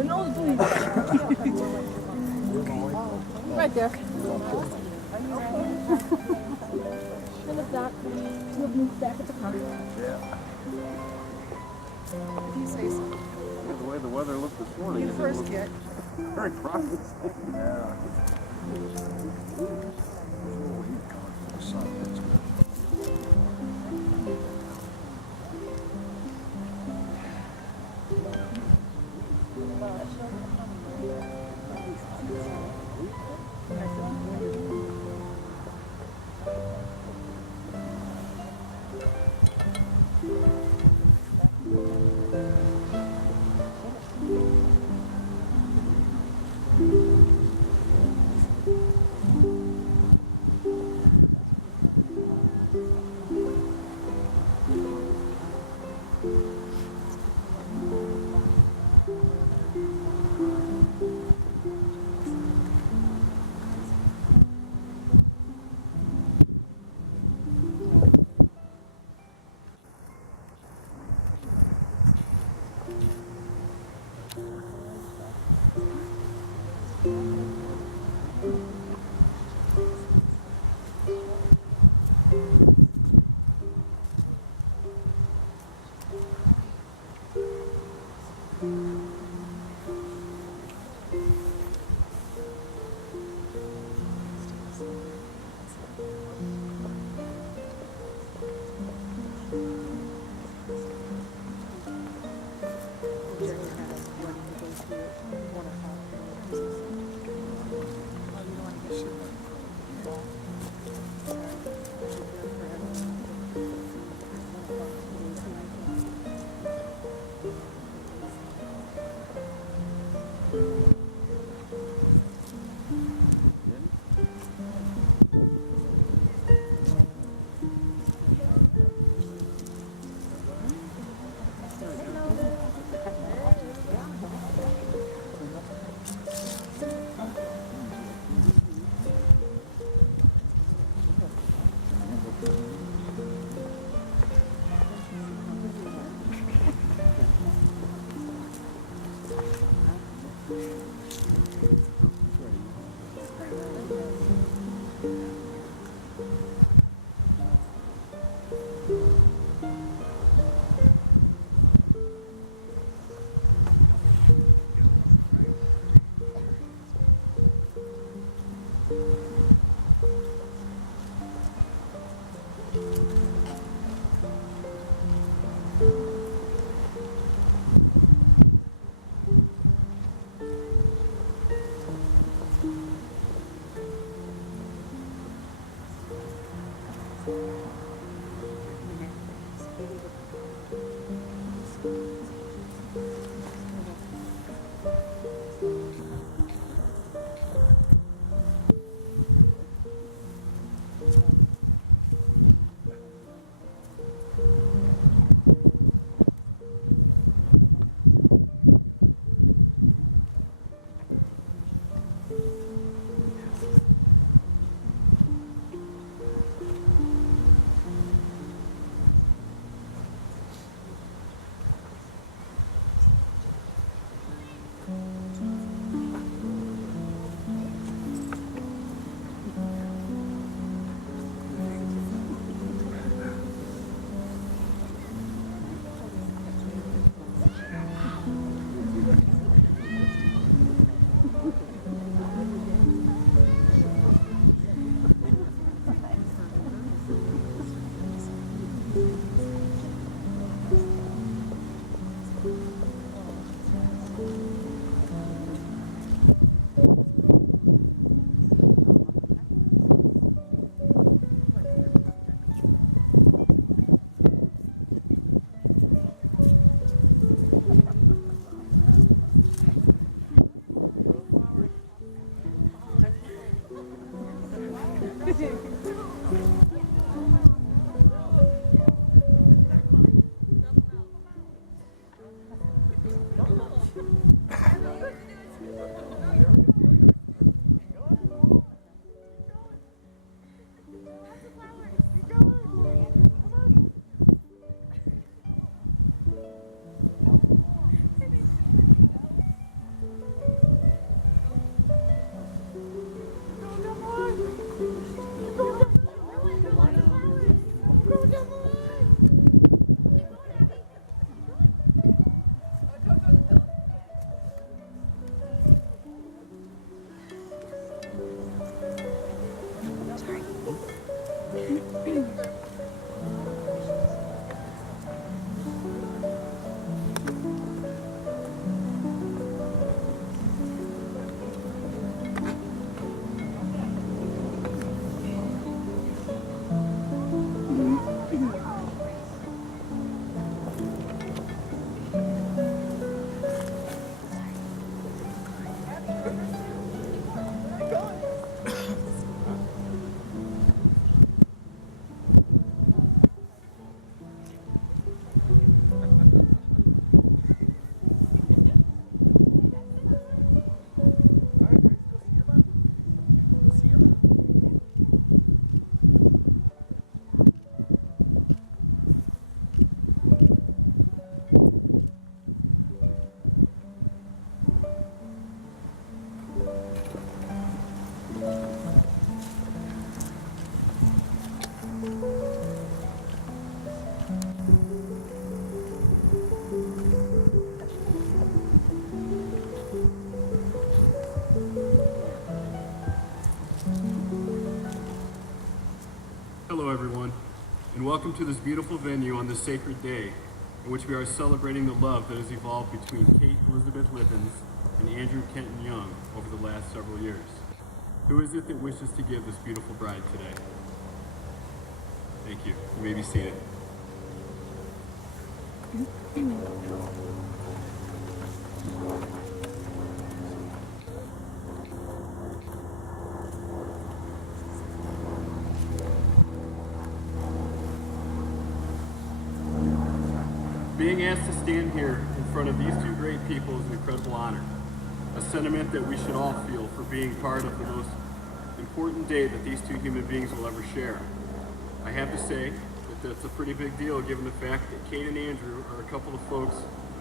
Right there. And the back, we'll move back at the car. Yeah. If you say so. The way the weather looked this morning, You first get. very promising. Yeah. welcome to this beautiful venue on this sacred day in which we are celebrating the love that has evolved between Kate Elizabeth Libbins and Andrew Kenton Young over the last several years. Who is it that wishes to give this beautiful bride today? Thank you. You may be seated. Being asked to stand here in front of these two great people is an incredible honor, a sentiment that we should all feel for being part of the most important day that these two human beings will ever share. I have to say that that's a pretty big deal given the fact that Kate and Andrew are a couple of folks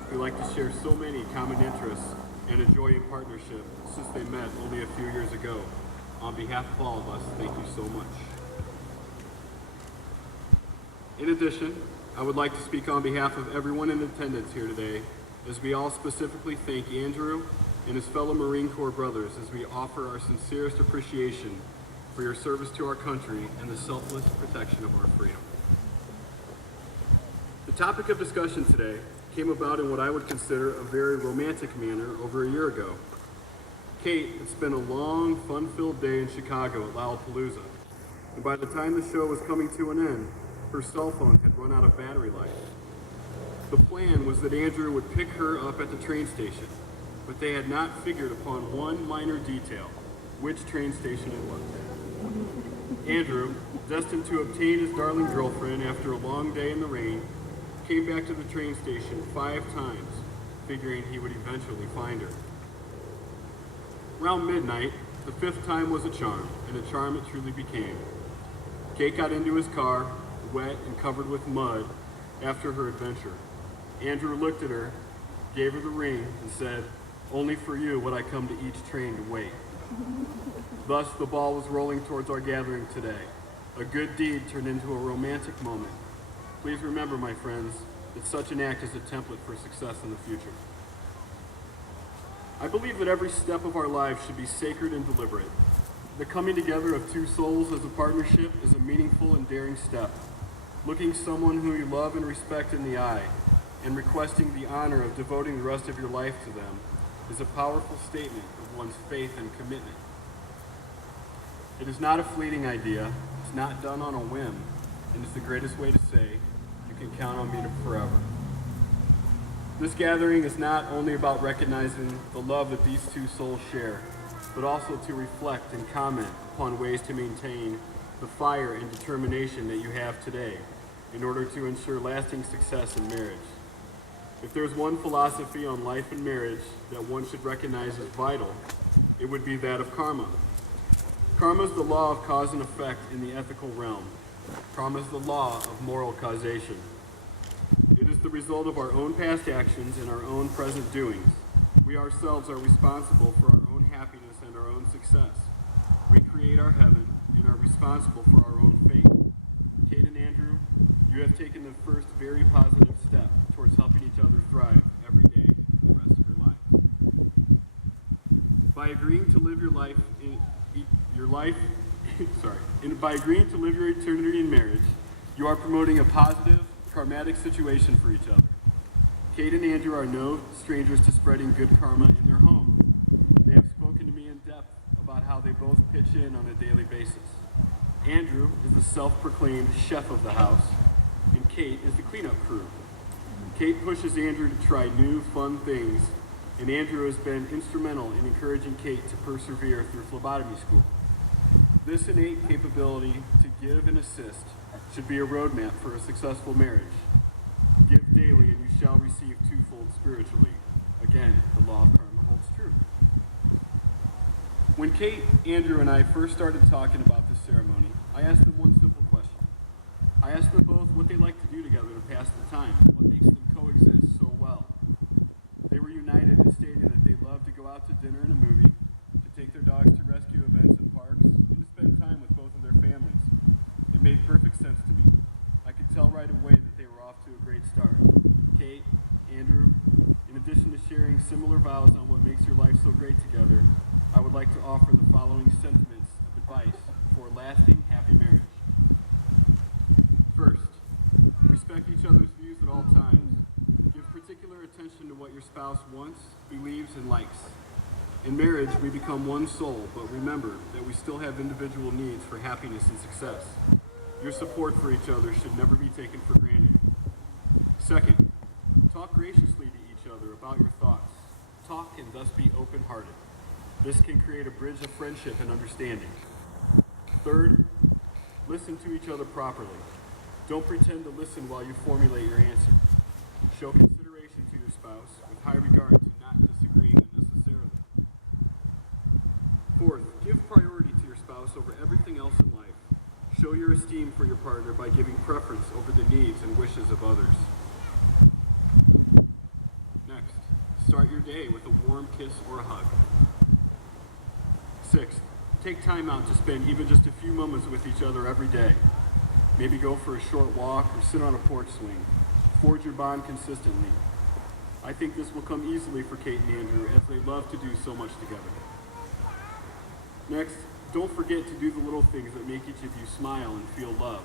who like to share so many common interests and a joy in partnership since they met only a few years ago. On behalf of all of us, thank you so much. In addition, I would like to speak on behalf of everyone in attendance here today as we all specifically thank Andrew and his fellow Marine Corps brothers as we offer our sincerest appreciation for your service to our country and the selfless protection of our freedom. The topic of discussion today came about in what I would consider a very romantic manner over a year ago. Kate had spent a long, fun-filled day in Chicago at Lollapalooza, and by the time the show was coming to an end, her cell phone had run out of battery life. The plan was that Andrew would pick her up at the train station, but they had not figured upon one minor detail, which train station it was. Andrew, destined to obtain his darling girlfriend after a long day in the rain, came back to the train station 5 times, figuring he would eventually find her. Around midnight, the 5th time was a charm, and a charm it truly became. Kate got into his car, wet and covered with mud, after her adventure. Andrew looked at her, gave her the ring, and said, "Only for you would I come to each train to wait." Thus, the ball was rolling towards our gathering today. A good deed turned into a romantic moment. Please remember, my friends, that such an act is a template for success in the future. I believe that every step of our lives should be sacred and deliberate. The coming together of two souls as a partnership is a meaningful and daring step. Looking someone who you love and respect in the eye and requesting the honor of devoting the rest of your life to them is a powerful statement of one's faith and commitment. It is not a fleeting idea, it's not done on a whim, and it's the greatest way to say, you can count on me forever. This gathering is not only about recognizing the love that these two souls share, but also to reflect and comment upon ways to maintain the fire and determination that you have today in order to ensure lasting success in marriage. If there's one philosophy on life and marriage that one should recognize as vital, it would be that of karma. Karma is the law of cause and effect in the ethical realm. Karma is the law of moral causation. It is the result of our own past actions and our own present doings. We ourselves are responsible for our own happiness and our own success. We create our heaven and are responsible for our own fate. Kate and Andrew, you have taken the first very positive step towards helping each other thrive every day for the rest of your lives. By agreeing to live your life by agreeing to live your eternity in marriage, you are promoting a positive, karmatic situation for each other. Kate and Andrew are no strangers to spreading good karma in their home. They have spoken to me in depth about how they both pitch in on a daily basis. Andrew is the self-proclaimed chef of the house, and Kate is the cleanup crew. Kate pushes Andrew to try new, fun things, and Andrew has been instrumental in encouraging Kate to persevere through phlebotomy school. This innate capability to give and assist should be a roadmap for a successful marriage. Give daily and you shall receive twofold spiritually. Again, the law of karma holds true. When Kate, Andrew, and I first started talking about this ceremony, I asked them one simple question. I asked them both what they like to do together to pass the time, what makes them coexist so well. They were united in stating that they love to go out to dinner and a movie, to take their dogs to rescue events and parks, and to spend time with both of their families. It made perfect sense to me. I could tell right away that they were off to a great start. Kate, Andrew, in addition to sharing similar vows on what makes your life so great together, I would like to offer the following sentiments of advice for a lasting, happy marriage. First, Respect each other's views at all times. Give particular attention to what your spouse wants, believes, and likes. In marriage, we become one soul, but remember that we still have individual needs for happiness and success. Your support for each other should never be taken for granted. Second, talk graciously to each other about your thoughts. Talk and thus be open-hearted. This can create a bridge of friendship and understanding. Third, listen to each other properly. Don't pretend to listen while you formulate your answer. Show consideration to your spouse with high regard to not disagreeing unnecessarily. Fourth, give priority to your spouse over everything else in life. Show your esteem for your partner by giving preference over the needs and wishes of others. Next, start your day with a warm kiss or a hug. Sixth, take time out to spend even just a few moments with each other every day. Maybe go for a short walk or sit on a porch swing. Forge your bond consistently. I think this will come easily for Kate and Andrew as they love to do so much together. Next, don't forget to do the little things that make each of you smile and feel loved.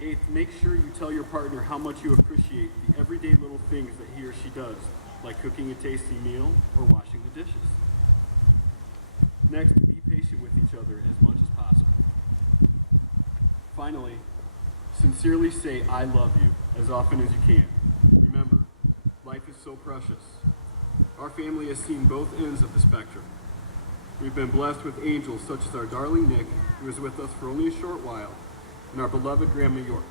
Eighth, make sure you tell your partner how much you appreciate the everyday little things that he or she does, like cooking a tasty meal or washing the dishes. Next, be patient with each other as much as possible. Finally, sincerely say I love you as often as you can. Remember, life is so precious. Our family has seen both ends of the spectrum. We've been blessed with angels such as our darling Nick, who was with us for only a short while, and our beloved Grandma York,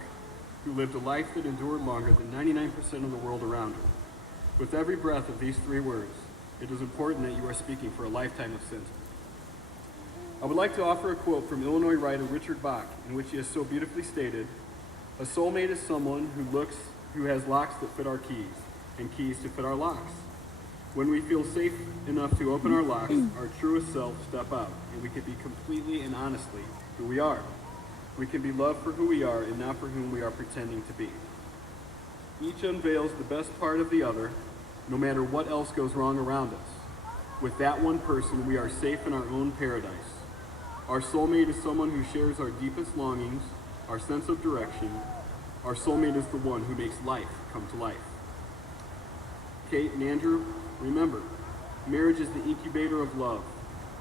who lived a life that endured longer than 99% of the world around her. With every breath of these three words, it is important that you are speaking for a lifetime of sentiment. I would like to offer a quote from Illinois writer Richard Bach, in which he has so beautifully stated, "A soulmate is someone who has locks that fit our keys, and keys to fit our locks. When we feel safe enough to open our locks, our truest selves step out, and we can be completely and honestly who we are. We can be loved for who we are and not for whom we are pretending to be. Each unveils the best part of the other, no matter what else goes wrong around us. With that one person, we are safe in our own paradise. Our soulmate is someone who shares our deepest longings, our sense of direction. Our soulmate is the one who makes life come to life." Kate and Andrew, remember, marriage is the incubator of love,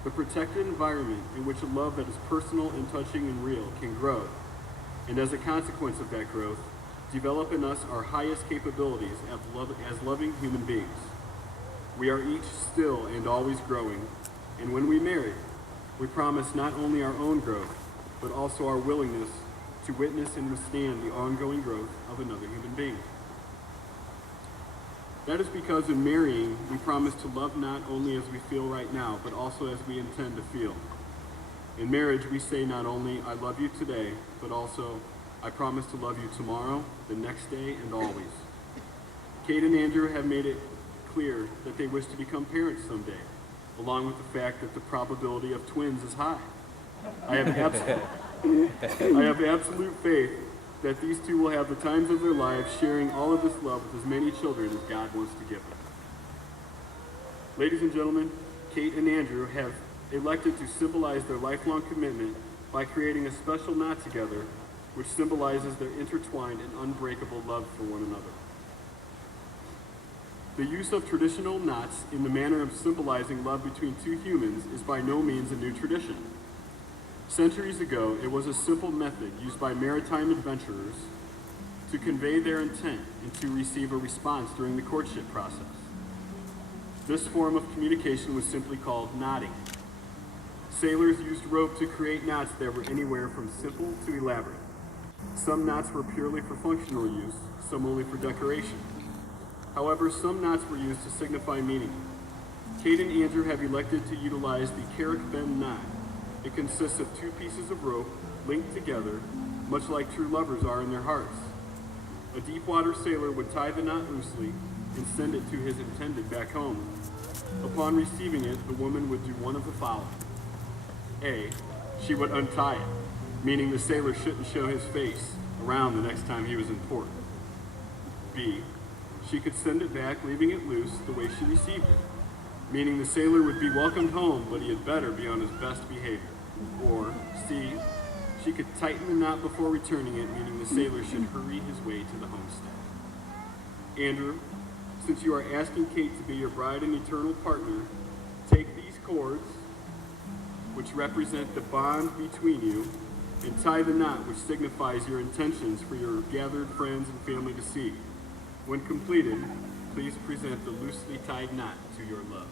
the protected environment in which a love that is personal and touching and real can grow, and as a consequence of that growth, develop in us our highest capabilities as loving human beings. We are each still and always growing, and when we marry, we promise not only our own growth, but also our willingness to witness and withstand the ongoing growth of another human being. That is because in marrying, we promise to love not only as we feel right now, but also as we intend to feel. In marriage, we say not only, "I love you today," but also, "I promise to love you tomorrow, the next day, and always." Kate and Andrew have made it clear that they wish to become parents someday, along with the fact that the probability of twins is high. I have absolute faith that these two will have the times of their lives sharing all of this love with as many children as God wants to give them. Ladies and gentlemen, Kate and Andrew have elected to symbolize their lifelong commitment by creating a special knot together, which symbolizes their intertwined and unbreakable love for one another. The use of traditional knots in the manner of symbolizing love between two humans is by no means a new tradition. Centuries ago, it was a simple method used by maritime adventurers to convey their intent and to receive a response during the courtship process. This form of communication was simply called knotting. Sailors used rope to create knots that were anywhere from simple to elaborate. Some knots were purely for functional use, some only for decoration. However, some knots were used to signify meaning. Kate and Andrew have elected to utilize the Carrick Bend knot. It consists of two pieces of rope linked together, much like true lovers are in their hearts. A deep water sailor would tie the knot loosely and send it to his intended back home. Upon receiving it, the woman would do one of the following. A, she would untie it, meaning the sailor shouldn't show his face around the next time he was in port. B, she could send it back, leaving it loose the way she received it, meaning the sailor would be welcomed home, but he had better be on his best behavior. Or C, She could tighten the knot before returning it, meaning the sailor should hurry his way to the homestead. Andrew, since you are asking Kate to be your bride and eternal partner, take these cords, which represent the bond between you, and tie the knot, which signifies your intentions for your gathered friends and family to see. When completed, please present the loosely tied knot to your love.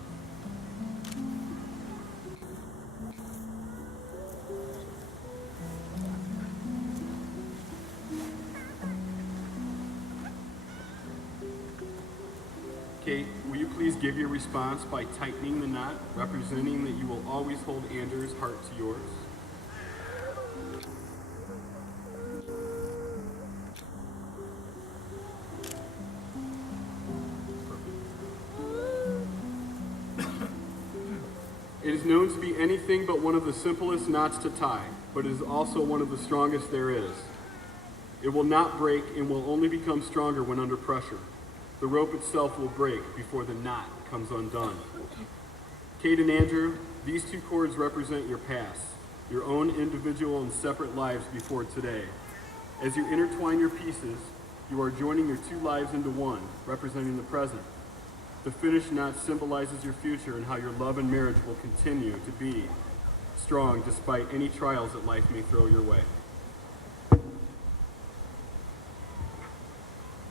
Kate, will you please give your response by tightening the knot, representing that you will always hold Andrew's heart to yours? It is known to be anything but one of the simplest knots to tie, but it is also one of the strongest there is. It will not break and will only become stronger when under pressure. The rope itself will break before the knot comes undone. Kate and Andrew, these two cords represent your past, your own individual and separate lives before today. As you intertwine your pieces, you are joining your two lives into one, representing the present. The finished knot symbolizes your future and how your love and marriage will continue to be strong despite any trials that life may throw your way.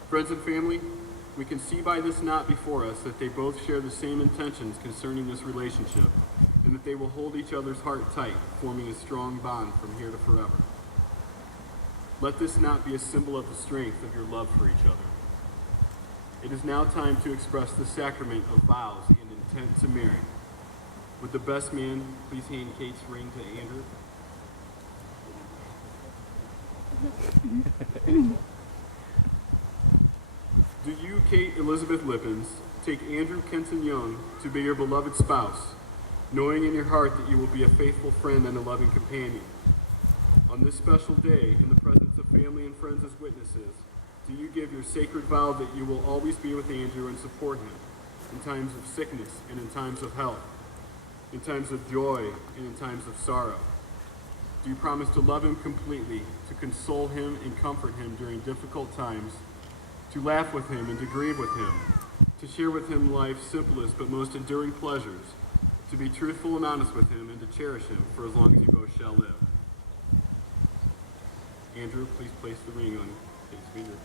Friends and family, we can see by this knot before us that they both share the same intentions concerning this relationship and that they will hold each other's heart tight, forming a strong bond from here to forever. Let this knot be a symbol of the strength of your love for each other. It is now time to express the sacrament of vows and intent to marry. Would the best man please hand Kate's ring to Andrew? Do you, Kate Elizabeth Lippens, take Andrew Kenton Young to be your beloved spouse, knowing in your heart that you will be a faithful friend and a loving companion? On this special day, in the presence of family and friends as witnesses, do you give your sacred vow that you will always be with Andrew and support him in times of sickness and in times of health, in times of joy and in times of sorrow? Do you promise to love him completely, to console him and comfort him during difficult times, to laugh with him and to grieve with him, to share with him life's simplest but most enduring pleasures, to be truthful and honest with him and to cherish him for as long as you both shall live? Andrew, please place the ring on Kate's finger.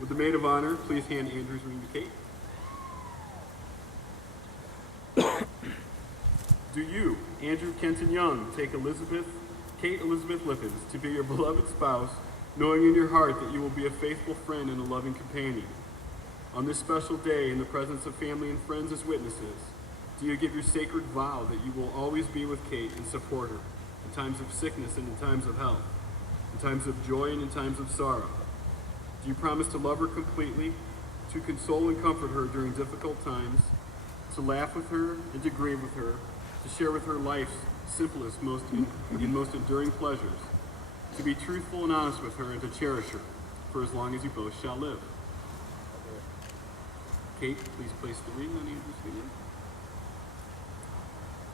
Would the maid of honor please hand Andrew's ring to Kate? Do you, Andrew Kenton Young, take Kate Elizabeth Lippens to be your beloved spouse, knowing in your heart that you will be a faithful friend and a loving companion? On this special day, in the presence of family and friends as witnesses, do you give your sacred vow that you will always be with Kate and support her in times of sickness and in times of health, in times of joy and in times of sorrow? Do you promise to love her completely, to console and comfort her during difficult times, to laugh with her and to grieve with her, to share with her life's simplest, most enduring pleasures, to be truthful and honest with her and to cherish her for as long as you both shall live? Kate, please place the ring on Andrew's finger.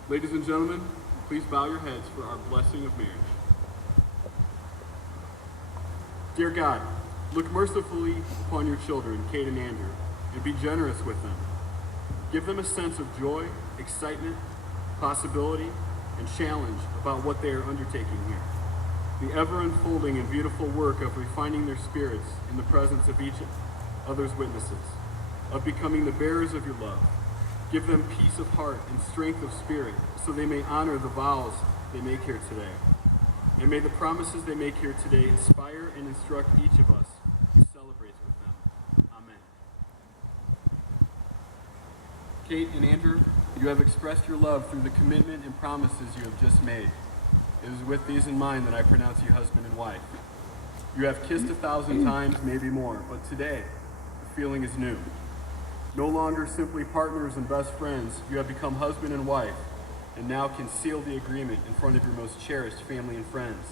Ladies and gentlemen, please bow your heads for our blessing of marriage. Dear God, look mercifully upon your children, Kate and Andrew, and be generous with them. Give them a sense of joy, excitement, possibility, and challenge about what they are undertaking here. The ever-unfolding and beautiful work of refining their spirits in the presence of each other's witnesses, of becoming the bearers of your love. Give them peace of heart and strength of spirit so they may honor the vows they make here today. And may the promises they make here today inspire and instruct each of us who celebrates with them. Amen. Kate and Andrew, you have expressed your love through the commitment and promises you have just made. It is with these in mind that I pronounce you husband and wife. You have kissed 1,000 times, maybe more, but today, the feeling is new. No longer simply partners and best friends, you have become husband and wife, and now can seal the agreement in front of your most cherished family and friends.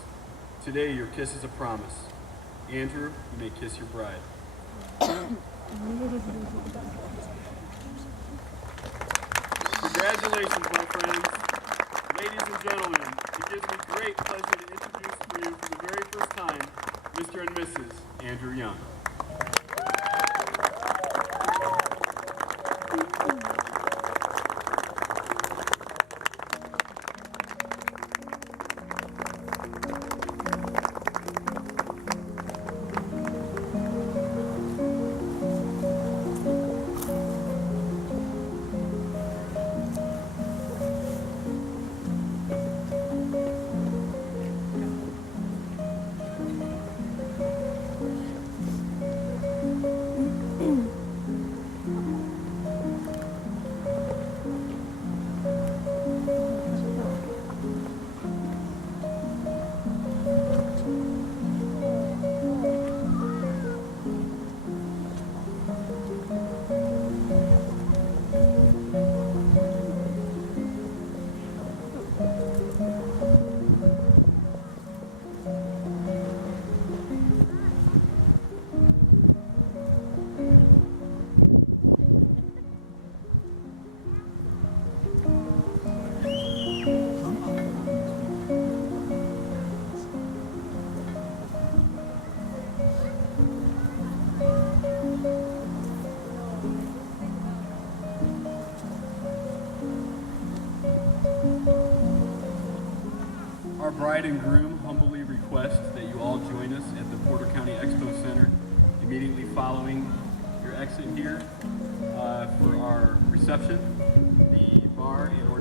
Today, your kiss is a promise. Andrew, you may kiss your bride. Congratulations, my friends. Ladies and gentlemen, it gives me great pleasure to introduce to you for the very first time, Mr. and Mrs. Andrew Young. Our bride and groom humbly request that you all join us at the Porter County Expo Center immediately following your exit here for our reception. The bar and